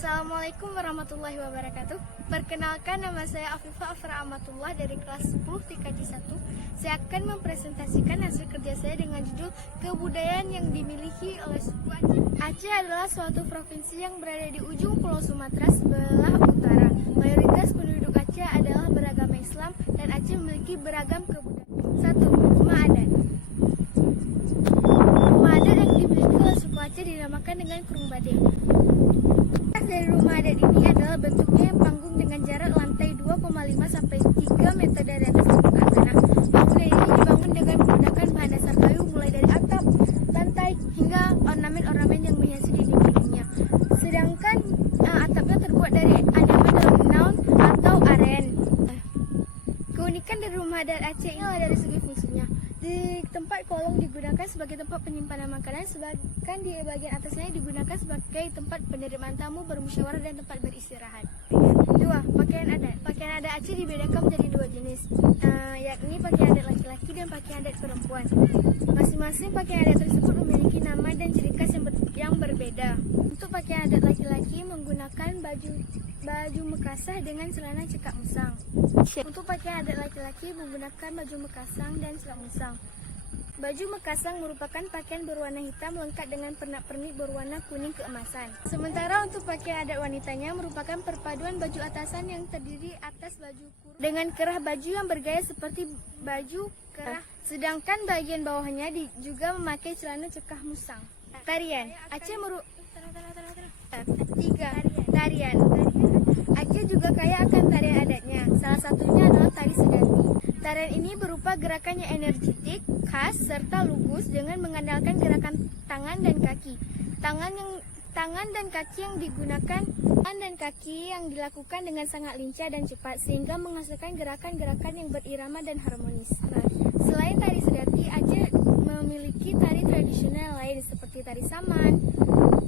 Assalamualaikum warahmatullahi wabarakatuh. Perkenalkan, nama saya Afifah Afra Amatullah dari kelas 10 TKJ 1. Saya akan mempresentasikan hasil kerja saya dengan judul Kebudayaan yang dimiliki oleh suku Aceh. Aceh adalah suatu provinsi yang berada di ujung Pulau Sumatera sebelah utara. Mayoritas penduduk Aceh adalah beragama Islam dan Aceh memiliki beragam kebudayaan. 1. Rumah adat. Rumah adat yang dimiliki oleh suku Aceh dinamakan dengan Kurung Bade. Dari rumah adat ini adalah bentuknya yang panggung dengan jarak lantai 2,5 sampai 3 meter dari atas permukaan tanah. Bangunan ini dibangun dengan menggunakan bahan dasar kayu mulai dari atap, lantai, hingga ornamen-ornamen yang menghiasi dinding-dindingnya. Sedangkan atapnya terbuat dari anyaman daun naun atau aren. Keunikan dari rumah adat Aceh ini adalah dari segi fungsinya. Di tempat kolong digunakan sebagai tempat penyimpanan makanan, sedangkan di bagian atasnya digunakan sebagai tempat penerimaan tamu, bermusyawarah, dan tempat beristirahat. 2. Pakaian adat. Pakaian adat Aceh dibedakan menjadi 2 jenis, yakni pakaian adat laki-laki dan pakaian adat perempuan. Masing-masing pakaian adat tersebut memiliki nama dan ciri khas yang berbeda. Untuk pakaian adat laki-laki menggunakan baju mekasah dengan celana cekak musang. Untuk pakaian adat laki-laki menggunakan baju mekasang dan celak musang. Baju mekasang merupakan pakaian berwarna hitam lengkap dengan pernak-pernik berwarna kuning keemasan. Sementara untuk pakaian adat wanitanya merupakan perpaduan baju atasan yang terdiri atas baju kurung dengan kerah baju yang bergaya seperti baju kerah. Sedangkan bagian bawahnya juga memakai celana cekah musang. Tarian. Aceh 3. Tarian. Aceh juga kaya akan tarian adatnya. Salah satunya adalah tari sedati. Tarian ini berupa gerakan yang energetik, khas, serta lugus dengan mengandalkan gerakan tangan dan kaki. Tangan dan kaki yang dilakukan dengan sangat lincah dan cepat sehingga menghasilkan gerakan-gerakan yang berirama dan harmonis. Selain tari sedati, Aceh memiliki tari tradisional lain seperti tari saman,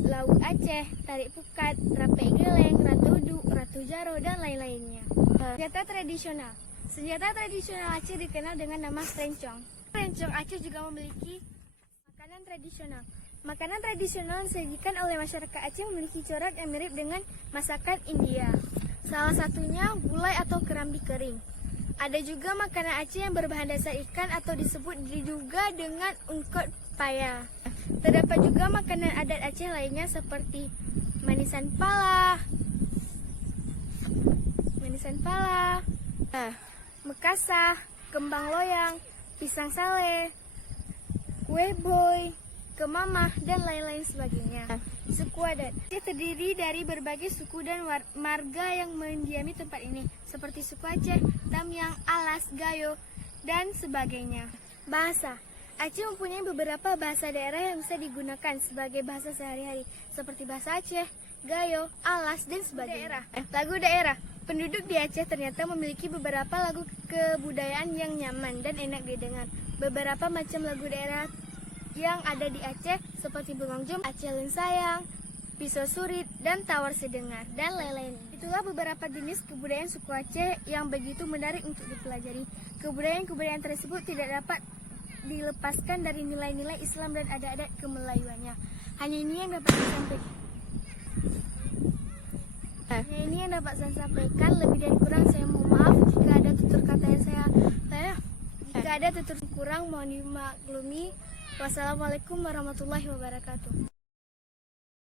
laut Aceh, tari pukat, rapek geleng, ratu duk, ratu jaro, dan lain-lainnya. Senjata tradisional. Senjata tradisional Aceh dikenal dengan nama rencong. Rencong Aceh juga memiliki makanan tradisional. Makanan tradisional yang disajikan oleh masyarakat Aceh memiliki corak yang mirip dengan masakan India. Salah satunya gulai atau kerambi kering. Ada juga makanan Aceh yang berbahan dasar ikan atau disebut juga dengan ungkot paya. Terdapat juga makanan adat Aceh lainnya seperti manisan pala, mekasah, kembang loyang, pisang sale, kue boy, kemamah, dan lain-lain sebagainya. Suku adat Aceh terdiri dari berbagai suku dan marga yang mendiami tempat ini, seperti suku Aceh, Tamiang, Alas, Gayo, dan sebagainya. Bahasa Aceh mempunyai beberapa bahasa daerah yang bisa digunakan sebagai bahasa sehari-hari, seperti bahasa Aceh, Gayo, Alas, dan sebagainya. Lagu daerah. Penduduk di Aceh ternyata memiliki beberapa lagu kebudayaan yang nyaman dan enak didengar. Beberapa macam lagu daerah yang ada di Aceh seperti Bengongjom, Aceh Lun Sayang, Pisau Surit, dan Tawar Sedengar, dan lain-lain. Itulah beberapa jenis kebudayaan suku Aceh yang begitu menarik untuk dipelajari. Kebudayaan tersebut tidak dapat dilepaskan dari nilai-nilai Islam dan adat-adat kemelayuannya. Hanya ini yang dapat saya sampaikan. Lebih dan kurang saya mohon maaf jika ada tutur kata yang jika ada tutur kurang mohon dimaklumi. Wassalamualaikum warahmatullahi wabarakatuh.